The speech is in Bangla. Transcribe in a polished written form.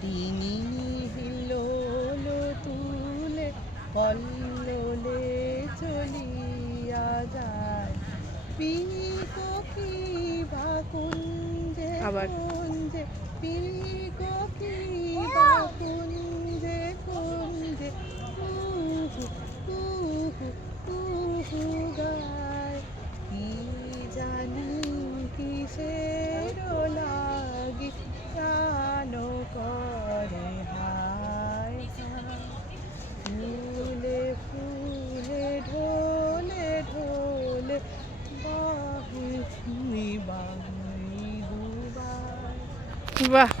তিনি হিল্লোল তুলে কল্লোলে চলিয়া যায়। পিককি বা কুঞ্জে আবার কুঞ্জে, পিককি বা কুঞ্জে কুঞ্জে কুহু কুহু কুহু গায়। কি জানি কিসের লাগি প্রাণ করে হায় হায়। ফুলে ফুলে ঢোলে ঢোলে বাহে বাহে দুবাই। বাহ।